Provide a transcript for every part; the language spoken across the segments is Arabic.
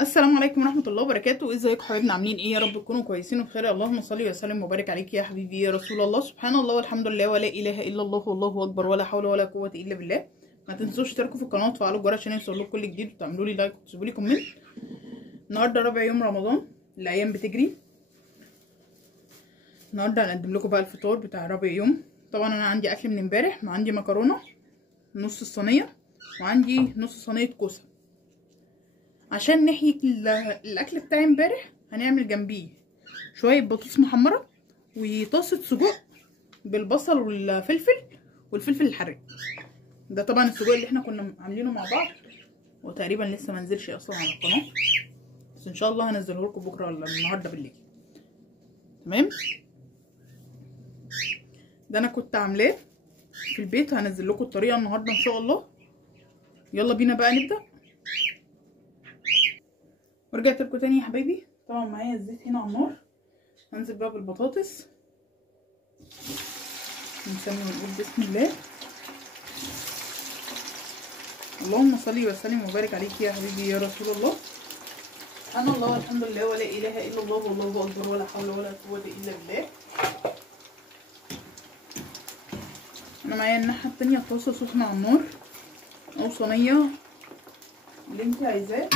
السلام عليكم ورحمه الله وبركاته. ازيكم حبايبنا؟ عاملين ايه؟ يا رب تكونوا كويسين وبخير. اللهم صل وسلم وبارك عليك يا حبيبي يا رسول الله. سبحان الله والحمد لله ولا اله الا الله والله اكبر ولا حول ولا قوه الا بالله. ما تنسوش تشتركوا في القناه وتفعلوا الجرس عشان يوصلكم كل جديد، وتعملوا لي لايك وتسيبوا لي كومنت. النهارده رابع يوم رمضان، الايام بتجري. النهارده هنقدم لكم بقى الفطار بتاع رابع يوم. طبعا انا عندي اكل من امبارح، عندي مكرونه نص الصينيه وعندي نص صينيه كوسه. عشان نحيي الاكل بتاعي امبارح هنعمل جنبيه شويه بطاطس محمره وطاسه سجق بالبصل والفلفل الحراق. ده طبعا السجق اللي احنا كنا عاملينه مع بعض، وتقريبا لسه منزلش اصلا على القناه، بس ان شاء الله هنزله لكم بكره ولا النهارده بالليل. تمام، ده انا كنت عاملاه في البيت، هنزل لكم الطريقه النهارده ان شاء الله. يلا بينا بقى نبدا. ورجعت لكم تاني يا حبايبي. طبعا معايا الزيت هنا على النار، هنزل بقى بالبطاطس. نسمي ونقول بسم الله. اللهم صل وسلم وبارك عليك يا حبيبي يا رسول الله. سبحان الله والحمد لله ولا اله الا الله والله اكبر ولا حول ولا قوه الا بالله. انا معايا الناحيه التانيه طاسه سخنه على النار او صينيه اللي انت عايزاه.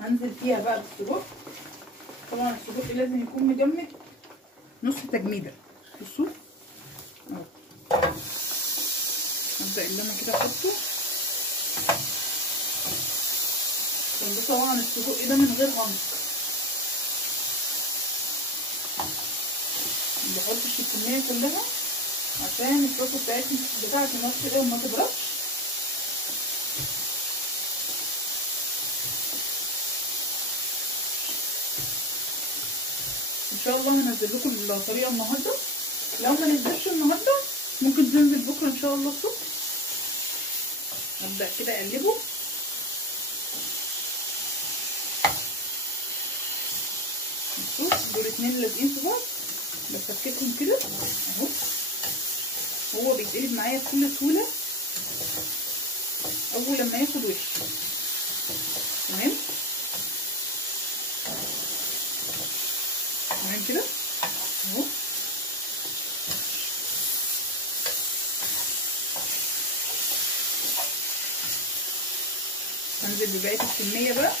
هنزل فيها بقى بالسجق. طبعا السجق لازم يكون مجمد نص تجميده. بصوا اهو، هبدا اللي انا كده احطه. ده طبعا السجق ده من غير غمق، مبحطش الكميه كلها عشان الطاسه بتاعتي نفس ايه وما تبردش. ان شاء الله هنزل لكم الطريقه النهارده. لو ما نزلش النهارده ممكن تنزل بكره ان شاء الله الصبح. هبدا كده اقلبه. دول اتنين لازقين في بعض، بفككهم كده اهو. هو بيتقلب معايا بكل سهوله اول لما ياخد وش. تمام تمام كده اهو. هنزل ببقيه الكميه بقى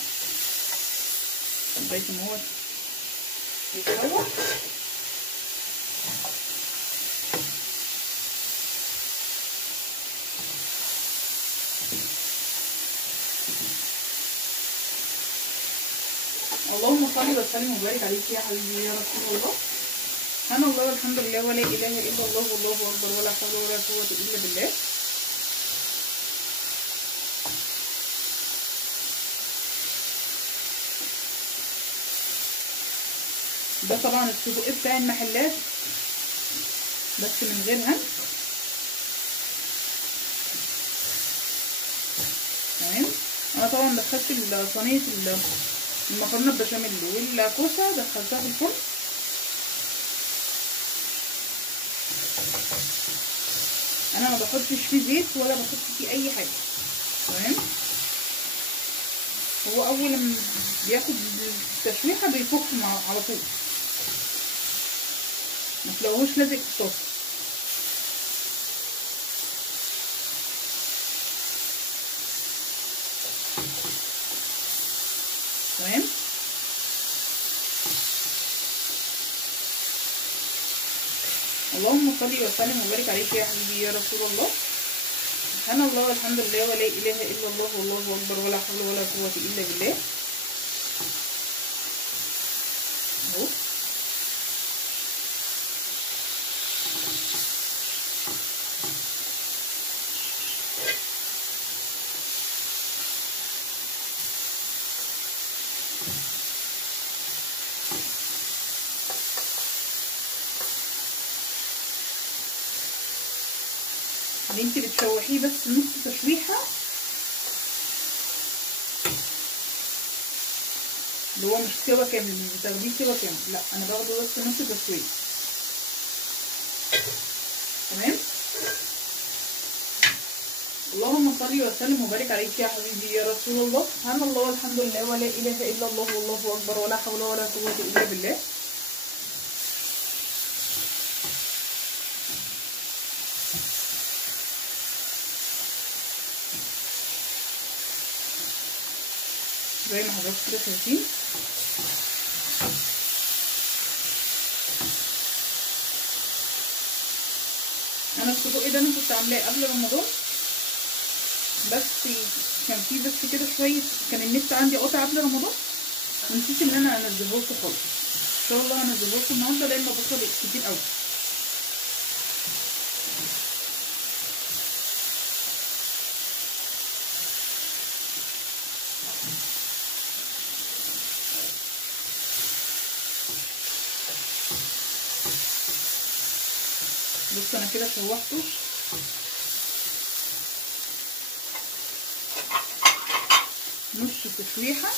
لغايه ما هو يتسوى. اللهم صل وسلم وبارك عليك يا حبيبي يا رسول الله. سبحان الله والحمد لله ولا اله الا الله والله اكبر ولا حول ولا قوه الا بالله. ده طبعا السجق بتاع المحلات بس من غير هن. تمام، انا طبعا دخلت صينيه المكرونه البشاميل والكوسه دخلتها في الفرن. انا ما بحطش فيه زيت ولا بحط فيه اي حاجه. تمام، هو اول ما بياخد التشويحه بيفك على طول، ما تلاقوهوش لازق في الطاسه. تمام، اللهم صل وسلم وبارك عليك يا حبيبي يا رسول الله. سبحان الله والحمد لله ولا اله الا الله والله اكبر ولا حول ولا قوه الا بالله. اهو اللي انت بتشوحيه بس نص تشويحه، اللي هو مش سوا كامل، مش بتاخديه سوا كامل، لا انا باخده بس نص تسويه. تمام، اللهم صل وسلم وبارك عليك يا حبيبي يا رسول الله. سبحان الله والحمد لله ولا اله الا الله والله اكبر ولا حول ولا قوه الا بالله. زي ما حضراتكم كده شايفين انا السجق ده انا كنت عاملاه قبل رمضان، بس كان في بس كده شويه، كان النت عندي قاطع قبل رمضان ونسيت ان انا انزله لكم خالص. ان شاء الله هنزله لكم النهارده لان بصل كتير قوي. بص انا كده شوحته نص تشويحه،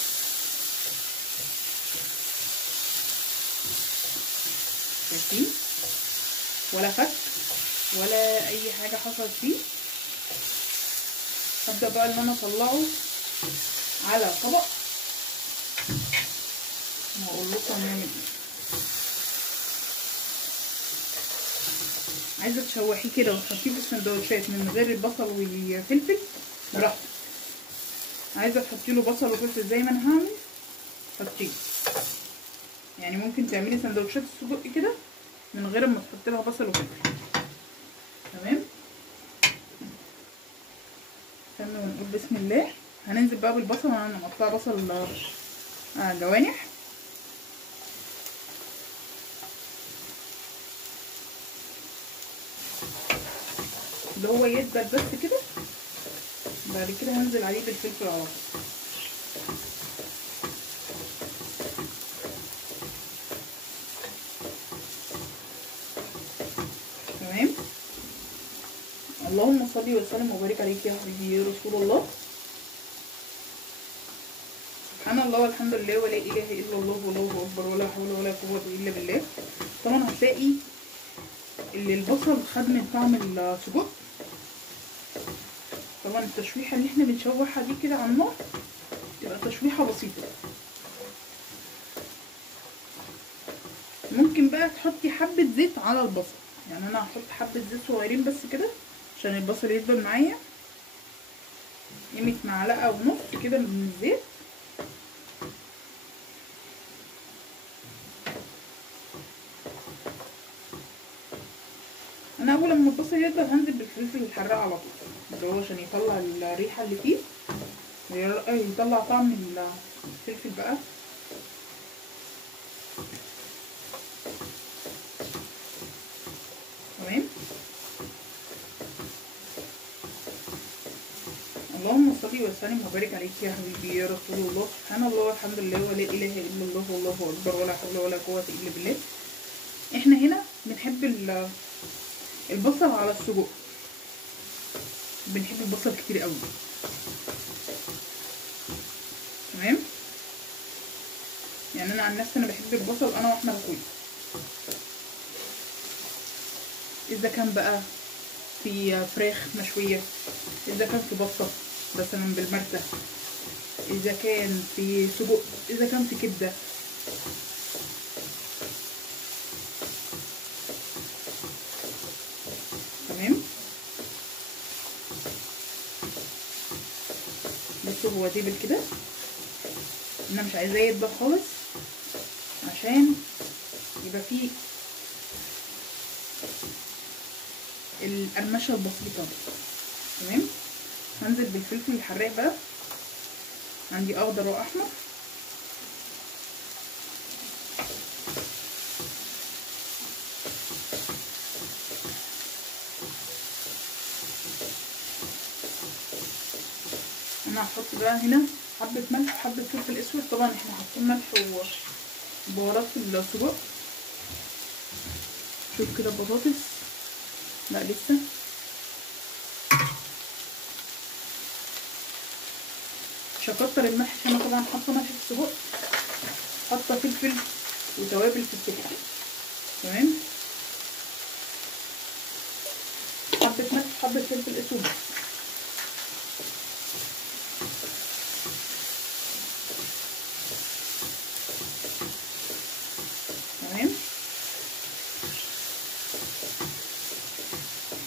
شايفين ولا فك ولا اي حاجه حصلت فيه. هبدا بقى ان انا اطلعه على طبق واقول لكم نعمل ايه. عايزه تشوحيه كده وتحطيه في السندوتشات من غير البصل والفلفل براحتك، عايزه تحطي له بصل وفلفل زي ما انا هعمل حطيه. يعني ممكن تعملي سندوتشات السجق كده من غير ما تحطي لها بصل وفلفل. تمام. استنوا ونقول بسم الله. هننزل بقى بالبصل، وانا مقطعه بصل جوانح. اللي هو يدبل بس كده، بعد كده هنزل عليه بالفلفل على طول. تمام. اللهم صل وسلم وبارك عليك يا حبيبي يا رسول الله. سبحان الله والحمد لله ولا اله الا الله والله اكبر ولا حول ولا قوه الا بالله. طبعا هتلاقي اللي البصل خد من طعم السجق. طبعا التشويحه اللي احنا بنشوحها دي كده على النار تبقى تشويحه بسيطه. ممكن بقى تحطي حبه زيت على البصل، يعني انا هحط حبه زيت صغيرين بس كده عشان البصل يدبل معايا، قيمه معلقه ونص كده من الزيت. انا اول لما البصل يدبل هنزل بالفلفل الحراق على طول، اللي هو عشان يطلع الريحه اللي فيه ويطلع طعم الفلفل بقى. تمام. اللهم صل وسلم وبارك عليك يا حبيبي يا رسول الله. سبحان الله والحمد لله ولا اله الا الله والله اكبر ولا حول ولا قوه الا بالله. احنا هنا بنحب البصل على السجق، بنحب البصل كتير قوي. تمام. يعني انا عن نفسي انا بحب البصل انا واحمد اخويا، اذا كان بقى في فراخ مشويه، اذا كان في بطه مثلا بالمرتة، اذا كان في سجق، اذا كان في كبده. تمام. بصوا هو دبل كده، انا مش عايزاه يدبل خالص عشان يبقى فيه القرمشه البسيطه دي. تمام. هنزل بالفلفل الحراق بقى، عندي اخضر واحمر. انا هحط بقى هنا حبه ملح وحبه فلفل اسود. طبعا احنا حاطين ملح وبهارات في السجق. شوف كده البطاطس، لا لسه. مش هكتر الملح عشان انا طبعا حاطه ملح في السجق، حاطه فلفل وتوابل في السجق. تمام. حبه ملح وحبه فلفل اسود.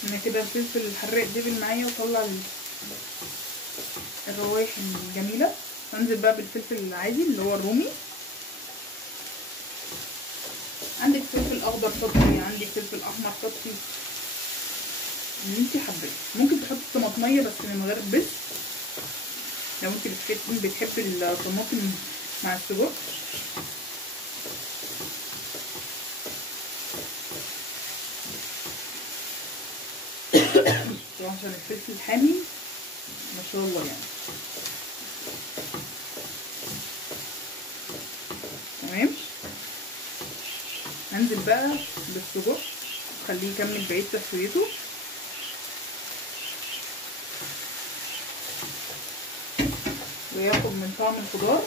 انا كده الفلفل الحراق دبل معايا وطلع الروايح الجميله. هنزل بقى بالفلفل العادي اللي هو الرومي. عندك فلفل اخضر حطي، عندك فلفل احمر حطي اللي انت حباه. ممكن تحطي طماطميه بس من غير بس لو انت بتحبي الطماطم مع السجق. عشان الفلفل حامي ما شاء الله يعني. تمام. هنزل بقى بالسجق خليه يكمل بقيه تسويته. وياخد من طعم الخضار.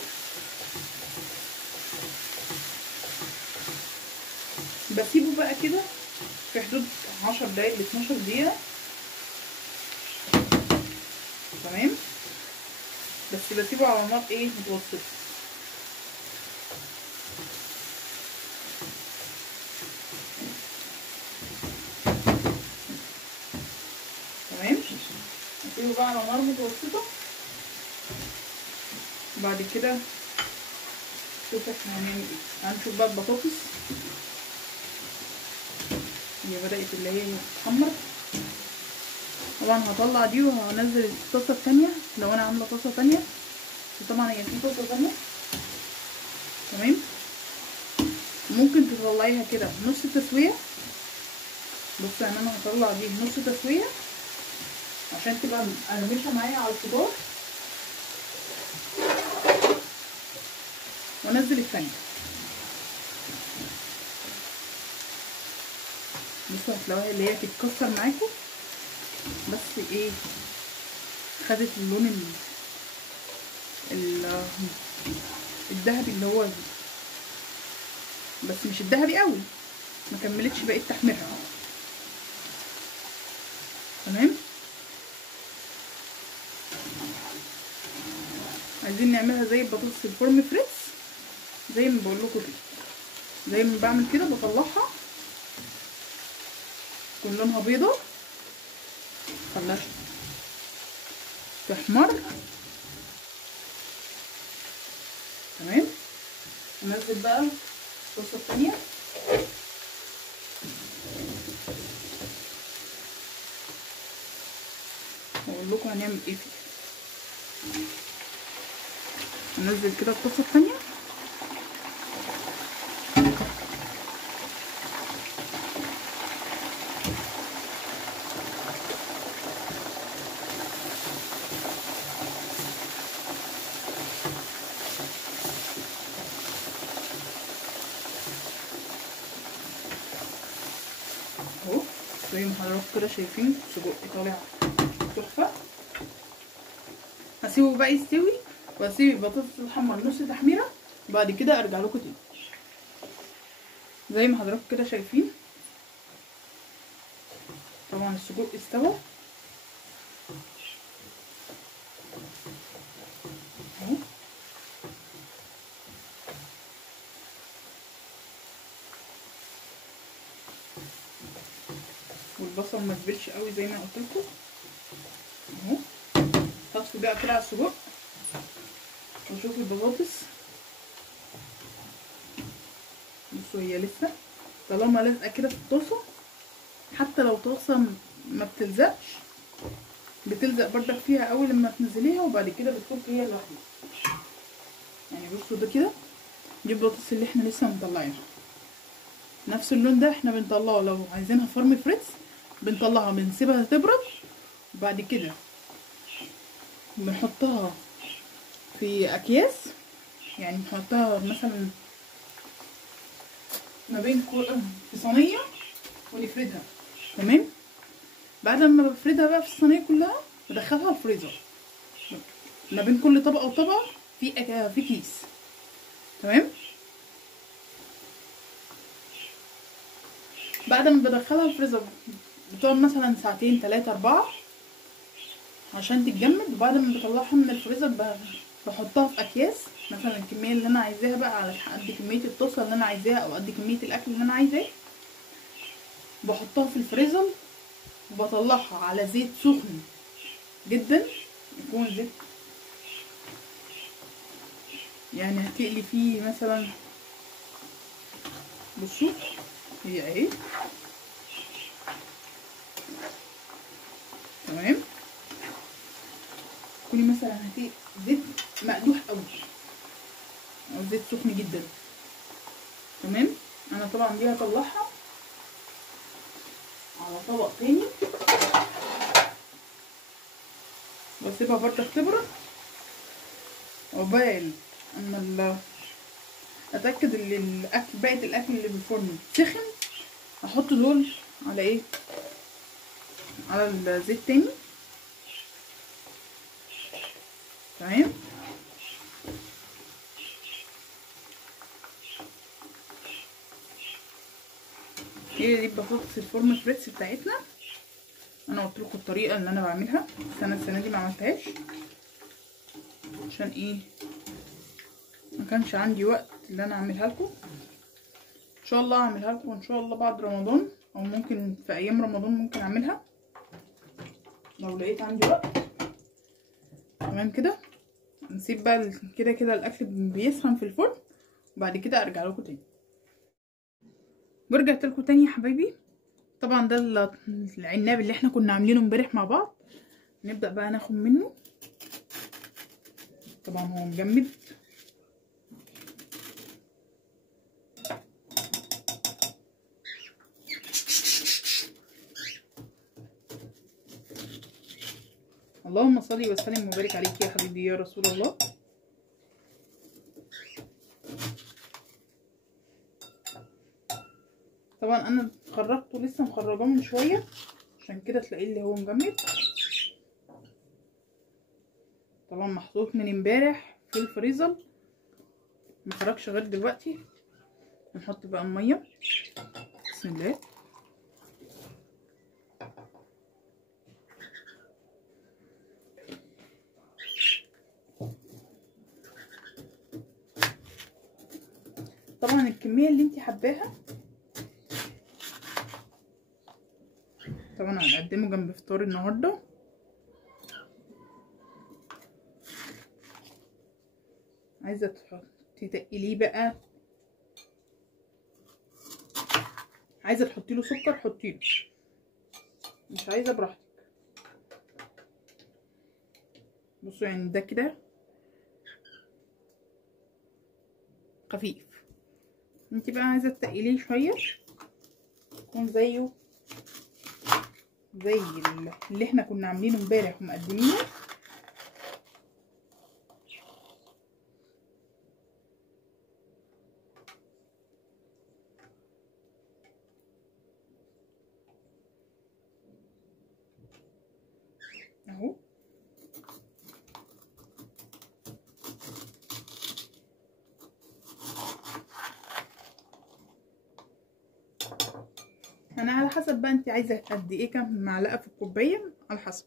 بسيبه بقى كده في حدود 10 دقايق ل 12 دقيقه. تمام. بس بسيبه على نار ايه متوسطه. تمام. بسيبه بقى على نار متوسطه. بعد كده شوف احنا هنعمل ايه. هنشوف بقى البطاطس هي بدأت اللي هي تتحمر. طبعا هطلع دي وهنزل الطاسه التانية لو انا عامله طاسه تانية. طبعا هي في طاسه تانية. تمام. ممكن تطلعيها كده نص تسويه. بص يعني انا هطلع دي نص تسويه عشان تبقى مقرمشه معايا على الخضار. وانزل الثانيه. بصوا هتلاقوها اللي هي تتكسر معاكم بس ايه خدت اللون الذهبي اللي هو بس مش الذهبي قوي. ما كملتش بقيه تحميرها. تمام. عايزين نعملها زي البطاطس الفورم فريتس زي ما بقول لكم كده. زي ما بعمل كده بطلعها تكون لونها بيضه خلاها تحمر. تمام. ننزل بقى الصوص الثانيه. واقول لكم هنعمل ايه فيها. ننزل كده الطاسه الثانيه. اهو زي ما حضراتكم كده شايفين سجق طالع تحفه. هسيبه بقى يستوي واسيب البطاطس تتحمر نص تحميره. وبعد كده ارجع لكم تاني. زي ما حضراتكم كده شايفين طبعا السجق استوى اهو. والبصل ما تبلش قوي زي ما قلت لكم اهو. هطفي بقى كده على السجق واشوف البطاطس. بصوا هي لسه طالما لازقه كده في الطاسه. حتى لو طاسه ما بتلزقش بتلزق بردك فيها اول لما تنزليها وبعد كده بتفك هي لوحدها. يعني بصوا ده كده دي البطاطس اللي احنا لسه مطلعينها. نفس اللون ده احنا بنطلعه لو عايزينها فارم فريتس بنطلعها بنسيبها تبرد. وبعد كده بنحطها في اكياس. يعني نحطها مثلا ما بين في صينيه ونفردها. تمام. بعد ما بفردها بقى في الصينيه كلها بدخلها الفريزر ما بين كل طبقه وطبقه في كيس. تمام. بعد ما بدخلها الفريزر بتقعد مثلا ساعتين 3 4 عشان تتجمد. وبعد ما بطلعها من الفريزر بحطها في اكياس مثلا الكميه اللي انا عايزاها بقى على قد كميه الطاسه اللي انا عايزاها او قد كميه الاكل اللي انا عايزاه. بحطها في الفريزر وبطلعها على زيت سخن جدا، يكون زيت يعني هتقلي فيه مثلا. بصوا هي اهي تمام. كوني مثلا هتقلي زيت مقدوح قوي او زيت سخن جدا تمام. انا طبعا دي هطلعها على طبق تاني واسيبها برضه تبرد، عقبال اما اتاكد ان الاكل بقيه الاكل اللي في الفرن سخن، احط دول على ايه، على الزيت تاني تمام. هي دي بطاطس الفورم فريتس بتاعتنا. انا قلت لكم الطريقه اللي انا بعملها، بس انا السنه دي ما عملتهاش عشان ايه، ما كانش عندي وقت اللي انا اعملها لكم. ان شاء الله اعملها لكم ان شاء الله بعد رمضان، او ممكن في ايام رمضان ممكن اعملها لو لقيت عندي وقت. تمام كده. نسيب بقى كده كده الاكل بيسخن في الفرن، وبعد كده ارجع لكم تاني. ورجعت لكم تاني يا حبايبي. طبعا ده العناب اللي احنا كنا عاملينه امبارح مع بعض. نبدا بقى ناخد منه. طبعا هو مجمد، اللهم صل وسلم وبارك عليك يا حبيبي يا رسول الله. طبعا انا خرجته لسه مخرجاه من شويه، عشان كده تلاقيه اللي هو مجمد. طبعا محطوط من امبارح في الفريزر، مخرجش غير دلوقتي. نحط بقى الميه، بسم الله. طبعا الكميه اللي انت حباها. طبعا هنقدمه جنب فطار النهارده. عايزه تقليه بقى، عايزه تحطي له سكر حطي له، مش عايزه براحتك. بصوا يعني ده كده خفيف. انت بقى عايزه تقليه شويه يكون زيه زي اللي احنا كنا عاملينه امبارح ومقدمينه. اهو انا على حسب بقى انت عايزه قد ايه، كام معلقه في الكوبايه على حسب.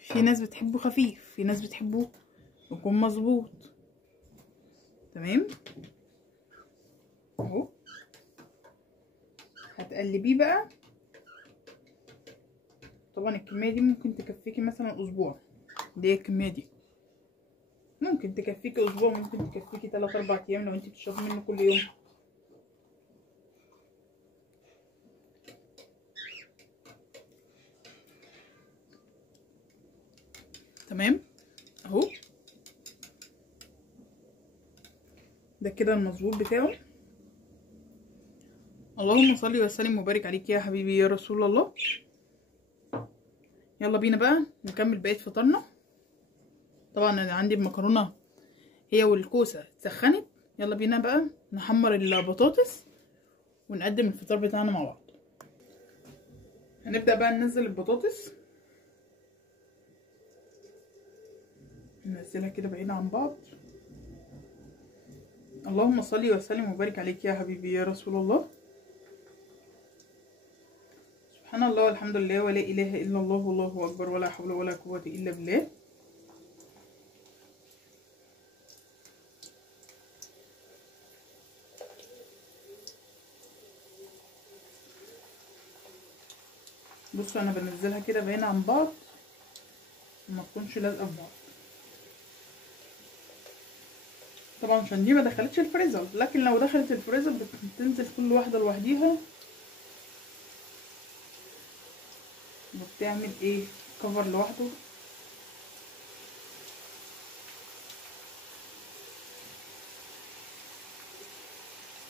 في ناس بتحبه خفيف، في ناس بتحبه يكون مظبوط تمام. اهو هتقلبيه بقى. طبعا الكميه دي ممكن تكفيكي مثلا اسبوع، دي الكميه دي ممكن تكفيكي اسبوع، ممكن تكفيكي 3 4 ايام لو انت بتشربي منه كل يوم. تمام اهو ده كده المظبوط بتاعه. اللهم صل وسلم وبارك عليك يا حبيبي يا رسول الله. يلا بينا بقى نكمل بقيه فطارنا. طبعا انا عندي المكرونه هي والكوسه اتسخنت. يلا بينا بقى نحمر البطاطس ونقدم الفطار بتاعنا مع بعض. هنبدا بقى ننزل البطاطس، ننزلها كده بعيد عن بعض. اللهم صل وسلم وبارك عليك يا حبيبي يا رسول الله. سبحان الله والحمد لله ولا اله الا الله والله اكبر ولا حول ولا قوه الا بالله. بصوا انا بنزلها كده بعينها عن بعض وما تكونش لازقه في بعض. طبعا عشان دي ما دخلتش الفريزر، لكن لو دخلت الفريزر بتنزل كل واحده لوحديها وبتعمل ايه كفر لوحده.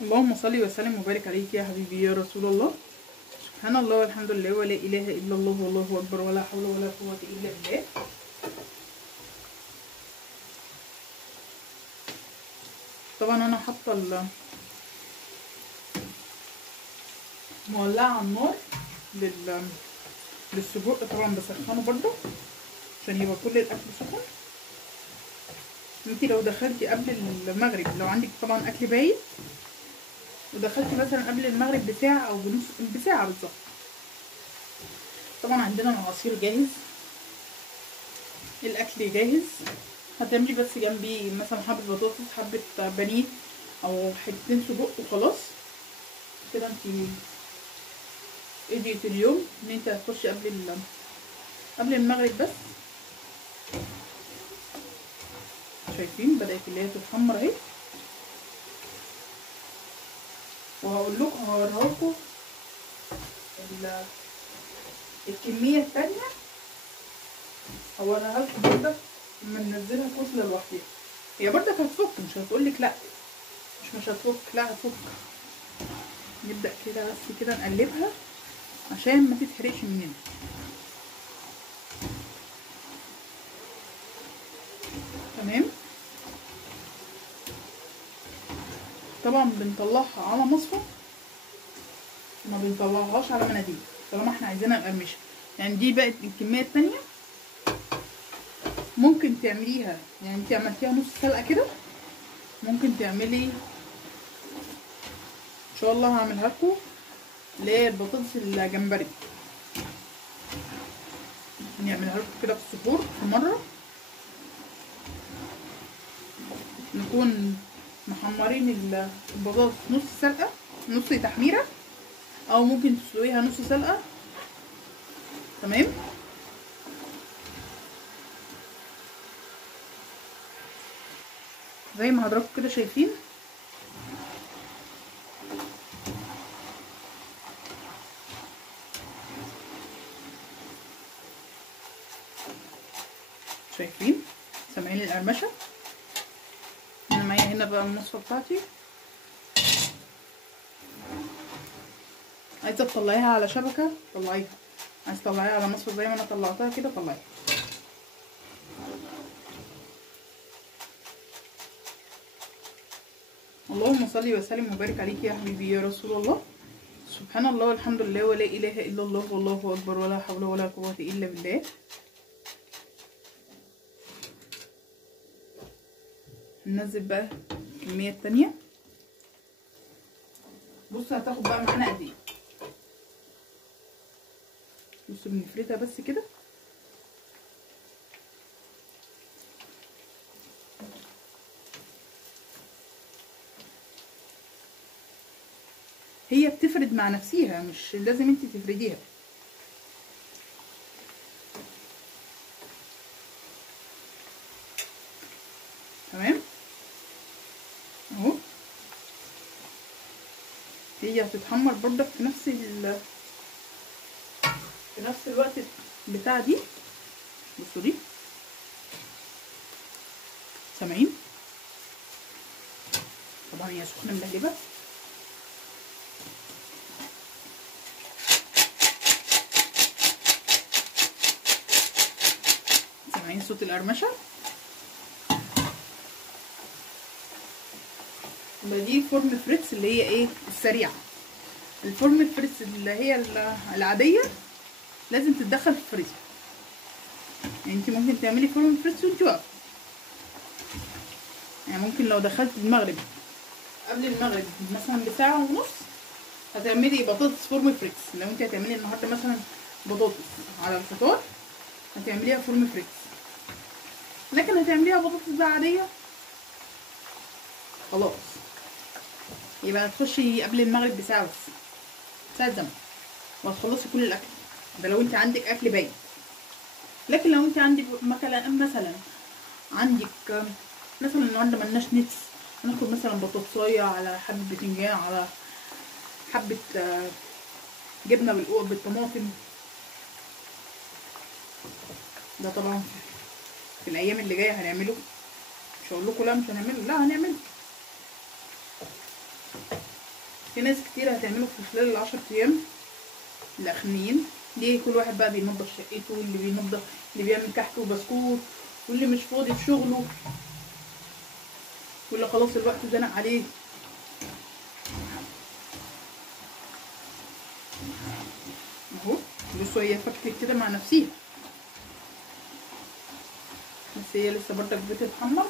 اللهم صل وسلم وبارك عليك يا حبيبي يا رسول الله. سبحان الله والحمد لله ولا اله الا الله والله اكبر ولا حول ولا قوه الا بالله. طبعا انا حاطه مولعه على النار للسجق. طبعا بسخنه برده عشان يبقى كل الاكل سخن. انتي لو دخلتي قبل المغرب، لو عندك طبعا اكل بايت ودخلتي مثلا قبل المغرب بساعه او بساعه بالظبط، طبعا عندنا العصير جاهز، الاكل جاهز. هتعملي بس جنبي مثلا حبه بطاطس، حبه بانيه، او حتتين سجق وخلاص كده. انتي اديت اليوم ان انت هتخشي قبل المغرب بس. شايفين بدات اللي هي تتحمر اهي. هوريها لكم الكميه التانيه، هوريها لكم بردك لما ننزلها كتله لوحديها. هي بردك هتفك، مش هتقولك لا مش هتفك، لا هتفك. نبدا كده بس كده نقلبها عشان ما تتحرقش مننا. تمام. طبعا بنطلعها على مصفى، ما بنطلعهاش على مناديل طالما احنا عايزينها مقرمشه. يعني دي بقت الكميه التانيه ممكن تعمليها، يعني انت عملتيها نص سلقه كده، ممكن تعملي ان شاء الله هعملها لكم اللي هي البطاطس الجمبري، نعملها لكم كده في السحور في مره. نكون محمرين البطاطس نص سلقه، نص تحميره، او ممكن تسلقيها نص سلقه. تمام. زي ما حضراتكم كده شايفين سامعين القرمشه. انا معايا هنا بقى المصفى بتاعتي، عايزه تطلعيها على شبكه طلعيها، عايزه تطلعيها على مصفى زي ما انا طلعتها كده طلعيها. اللهم صل وسلم وبارك عليك يا حبيبي يا رسول الله. سبحان الله والحمد لله ولا اله الا الله والله اكبر ولا حول ولا قوه الا بالله. ننزل بقى الكميه التانيه. بصوا هتاخد بقى معانا قد ايه. بصوا بنفردها بس كده. هي بتفرد مع نفسيها، مش لازم انت تفرديها. تمام اهو. هي هتتحمر برضك في نفس الوقت بتاع دي. بصوا دي سامعين؟ طبعا هي سخنه ملهلبه. سامعين صوت القرمشه؟ دي فرن فريتس اللي هي ايه السريعه. الفرن فريتس اللي هي العاديه لازم تتدخل في الفريزر. يعني انت ممكن تعملي فرن فريتس وانت واقفه، يعني ممكن لو دخلت المغرب قبل المغرب مثلا بساعه ونص هتعملي بطاطس فرن فريتس. لو انت هتعملي النهارده مثلا بطاطس على الفطار هتعمليها فرن فريتس، لكن هتعمليها بطاطس بقى عاديه خلاص يبقى هتخشي قبل المغرب بساعه بس، ساعه زمن، وهتخلصي كل الاكل. ده لو انت عندك اكل بايت. لكن لو انت عندك مثلا عندك مثلا النهارده ملناش نفس، هناخد مثلا بطاطسايه على حبه بتنجان على حبه جبنه بالطماطم. ده طبعا في الايام اللي جايه هنعمله، مش هقول لكم لا مش هنعمله، لا هنعمله. في ناس كتير هتعمله في خلال ال10 ايام الاخرين. ليه؟ كل واحد بقى بينظف شقته، واللي بينظف، اللي بيعمل كحك وبسكوت، واللي مش فاضي في شغله، واللي خلاص الوقت زنق عليه. اهو بصوا هي فكت كده مع نفسيها، بس هي لسه برضك بتتحمر.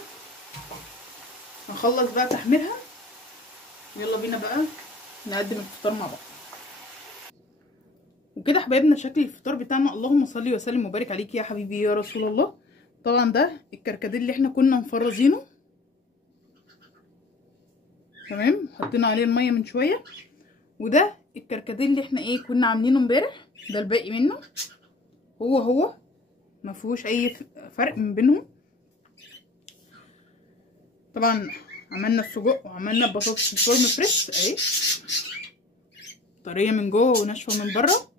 هنخلص بقى تحميرها، يلا بينا بقى نقدم الفطار مع بعض. وكده حبايبنا شكل الفطار بتاعنا. اللهم صل وسلم وبارك عليك يا حبيبي يا رسول الله. طبعا ده الكركديه اللي احنا كنا مفرزينه، تمام، حطينا عليه الميه من شويه. وده الكركديه اللي احنا كنا عاملينه امبارح، ده الباقي منه، هو ما فيهوش اي فرق من بينهم. طبعا عملنا السجق وعملنا البطاطس في الفرن فريش اهي، طريه من جوه وناشفه من بره.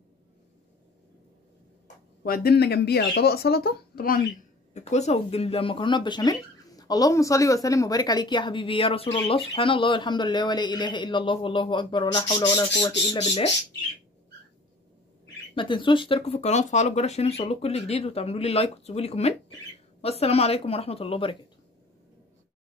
وقدمنا جنبيها طبق سلطه، طبعا الكوسه والمكرونه بشاميل. اللهم صل وسلم وبارك عليك يا حبيبي يا رسول الله. سبحان الله والحمد لله ولا اله الا الله والله اكبر ولا حول ولا قوه الا بالله. ما تنسوش تشتركوا في القناه وتفعلوا الجرس عشان يوصلكوا كل جديد، وتعملوا لي لايك وتسيبوا لي كومنت. والسلام عليكم ورحمه الله وبركاته.